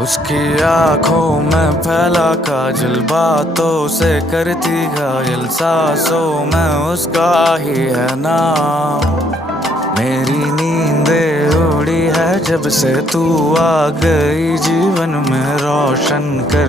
उसकी आंखों में फैला काजल, बातों से करती घायल, सांसों में उसका ही है नाम। मेरी नींदें उड़ी है जब से तू आ गई जीवन में, रोशन कर